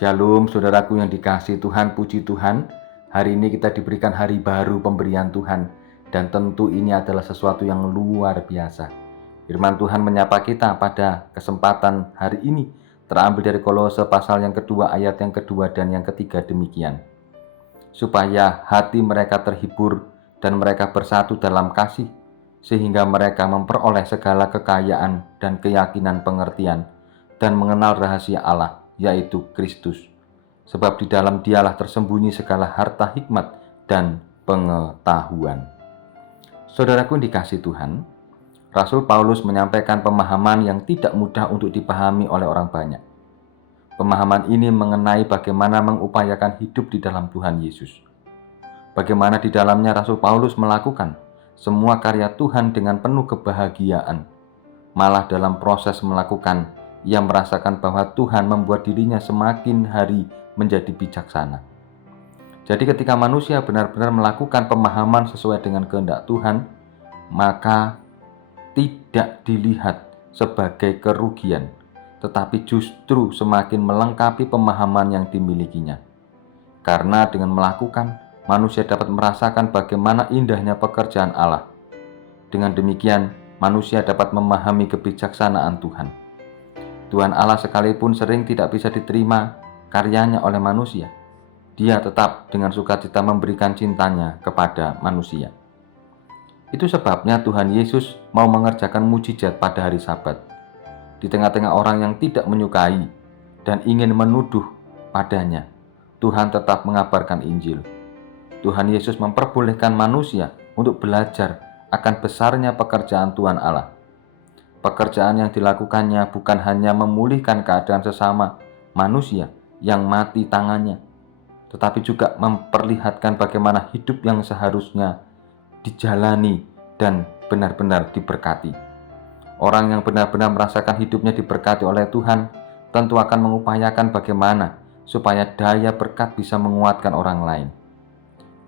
Shalom saudaraku yang dikasihi Tuhan, puji Tuhan. Hari ini kita diberikan hari baru pemberian Tuhan. Dan tentu ini adalah sesuatu yang luar biasa. Firman Tuhan menyapa kita pada kesempatan hari ini. Terambil dari Kolose pasal yang kedua, ayat yang kedua dan yang ketiga demikian. Supaya hati mereka terhibur dan mereka bersatu dalam kasih, sehingga mereka memperoleh segala kekayaan dan keyakinan pengertian dan mengenal rahasia Allah, yaitu Kristus. Sebab di dalam Dialah tersembunyi segala harta hikmat dan pengetahuan. Saudaraku yang dikasihi Tuhan, Rasul Paulus menyampaikan pemahaman yang tidak mudah untuk dipahami oleh orang banyak. Pemahaman ini mengenai bagaimana mengupayakan hidup di dalam Tuhan Yesus. Bagaimana di dalamnya Rasul Paulus melakukan semua karya Tuhan dengan penuh kebahagiaan. Malah dalam proses melakukan, ia merasakan bahwa Tuhan membuat dirinya semakin hari menjadi bijaksana. Jadi ketika manusia benar-benar melakukan pemahaman sesuai dengan kehendak Tuhan, maka tidak dilihat sebagai kerugian, tetapi justru semakin melengkapi pemahaman yang dimilikinya. Karena dengan melakukan, manusia dapat merasakan bagaimana indahnya pekerjaan Allah. Dengan demikian, manusia dapat memahami kebijaksanaan Tuhan. Tuhan Allah sekalipun sering tidak bisa diterima karyanya oleh manusia, Dia tetap dengan sukacita memberikan cintanya kepada manusia. Itu sebabnya Tuhan Yesus mau mengerjakan mujizat pada hari Sabat. Di tengah-tengah orang yang tidak menyukai dan ingin menuduh padanya, Tuhan tetap mengabarkan Injil. Tuhan Yesus memperbolehkan manusia untuk belajar akan besarnya pekerjaan Tuhan Allah. Pekerjaan yang dilakukannya bukan hanya memulihkan keadaan sesama manusia yang mati tangannya, tetapi juga memperlihatkan bagaimana hidup yang seharusnya dijalani dan benar-benar diberkati. Orang yang benar-benar merasakan hidupnya diberkati oleh Tuhan tentu akan mengupayakan bagaimana supaya daya berkat bisa menguatkan orang lain.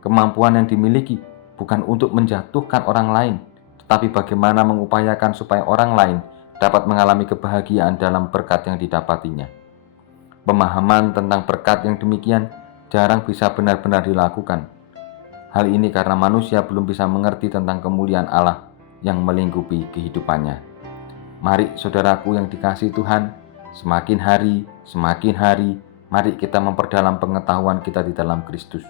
Kemampuan yang dimiliki bukan untuk menjatuhkan orang lain, tetapi bagaimana mengupayakan supaya orang lain dapat mengalami kebahagiaan dalam berkat yang didapatinya. Pemahaman tentang berkat yang demikian jarang bisa benar-benar dilakukan. Hal ini karena manusia belum bisa mengerti tentang kemuliaan Allah yang melingkupi kehidupannya. Mari saudaraku yang dikasihi Tuhan, semakin hari, mari kita memperdalam pengetahuan kita di dalam Kristus.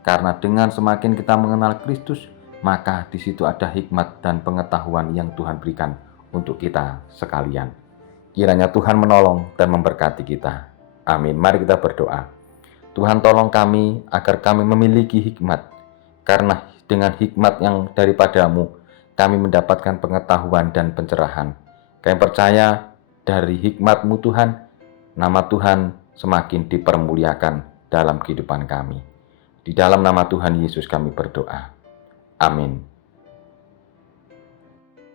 Karena dengan semakin kita mengenal Kristus, maka di situ ada hikmat dan pengetahuan yang Tuhan berikan untuk kita sekalian. Kiranya Tuhan menolong dan memberkati kita. Amin. Mari kita berdoa. Tuhan, tolong kami agar kami memiliki hikmat, karena dengan hikmat yang daripadamu kami mendapatkan pengetahuan dan pencerahan. Kami percaya dari hikmat-Mu Tuhan, nama Tuhan semakin dipermuliakan dalam kehidupan kami. Di dalam nama Tuhan Yesus kami berdoa. Amin.